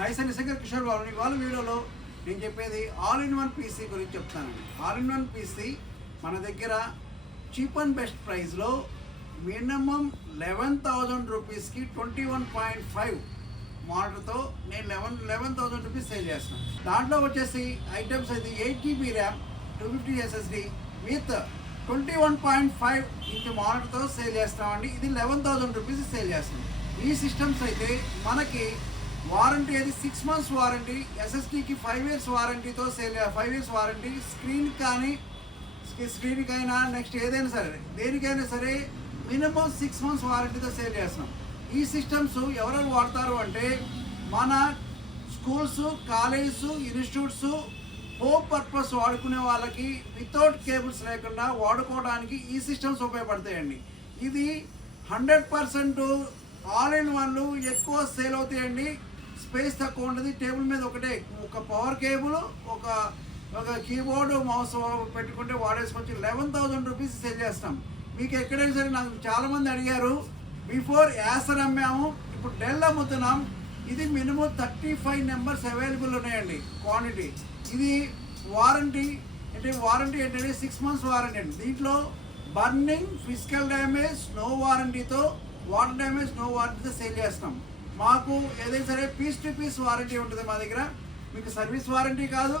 Hi sir, నిజంగా కిషోర్ బాబు. ఇవాళ వీడియోలో నేను చెప్పేది ఆల్ ఇన్ వన్ పీసీ గురించి చెప్తానండి. ఆల్ ఇన్ వన్ పీసీ మన దగ్గర చీప్ అండ్ బెస్ట్ ప్రైస్లో మినిమం 11,000 రూపీస్కి 21.5 మోడల్తో నేను 11,000 రూపీస్ సేల్ చేస్తున్నాను. దాంట్లో వచ్చేసి ఐటమ్స్ అయితే 8 GB RAM 250 SSD with 21.5 inch మోడల్తో సేల్ చేస్తామండి. ఇది 11,000 రూపీస్ సేల్ చేస్తాం. ఈ సిస్టమ్స్ అయితే మనకి వారంటీ అది 6 months వారంటీ, ఎస్ఎస్డికి 5 years వారంటీతో సేల్ 5 years వారంటీ. స్క్రీన్కైనా నెక్స్ట్ ఏదైనా సరే దేనికైనా సరే మినిమం 6 months వారంటీతో సేల్ చేస్తున్నాం. ఈ సిస్టమ్స్ ఎవరెవరు వాడతారు అంటే మన schools, colleges, institutes home purpose వాడుకునే వాళ్ళకి వితౌట్ కేబుల్స్ లేకుండా వాడుకోవడానికి ఈ సిస్టమ్స్ ఉపయోగపడతాయండి. ఇది 100% ఆల్ ఇన్ వన్లు ఎక్కువ సేల్ అవుతాయండి. స్పేస్ తక్కువ ఉంటుంది. టేబుల్ మీద ఒక పవర్ కేబుల్, ఒక కీబోర్డు, మౌస్ పెట్టుకుంటే వాడేసుకొచ్చి 11,000 రూపీస్ సేల్ చేస్తాం. మీకు ఎక్కడైనా సరే నాకు చాలామంది అడిగారు, బిఫోర్ యాసర్ అమ్మాము, ఇప్పుడు డెల్ అమ్ముతున్నాం. ఇది మినిమం 35 numbers అవైలబుల్ ఉన్నాయండి క్వాంటిటీ. ఇది వారంటీ ఏంటంటే 6 months వారంటీ అండి. దీంట్లో బర్నింగ్, ఫిజికల్ డ్యామేజ్ నో వారంటీతో, వాటర్ డ్యామేజ్ నో వారంటీతో సేల్ చేస్తాం. మాకు ఏదైనా సరే పీస్ టు పీస్ వారంటీ ఉంటుంది మా దగ్గర. మీకు సర్వీస్ వారంటీ కాదు,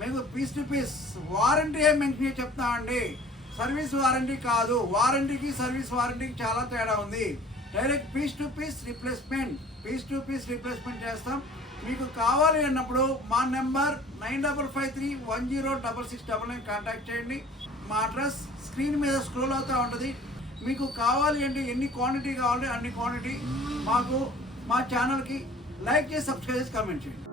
మీకు పీస్ టు పీస్ వారంటీ మేము చెప్తామండి. సర్వీస్ వారంటీ కాదు. వారంటీకి సర్వీస్ వారంటీకి చాలా తేడా ఉంది. Direct piece to piece replacement చేస్తాం. మీకు కావాలి అన్నప్పుడు మా నెంబర్ 9553106699 కాంటాక్ట్ చేయండి. మా అడ్రస్ స్క్రీన్ మీద స్క్రోల్ అవుతూ ఉంటుంది. మీకు కావాలి అంటే ఎన్ని క్వాంటిటీ కావాలంటే అన్ని క్వాంటిటీ. మా ఛానల్కి లైక్ చేసి, సబ్స్క్రైబ్ చేసి, కామెంట్ చేయండి.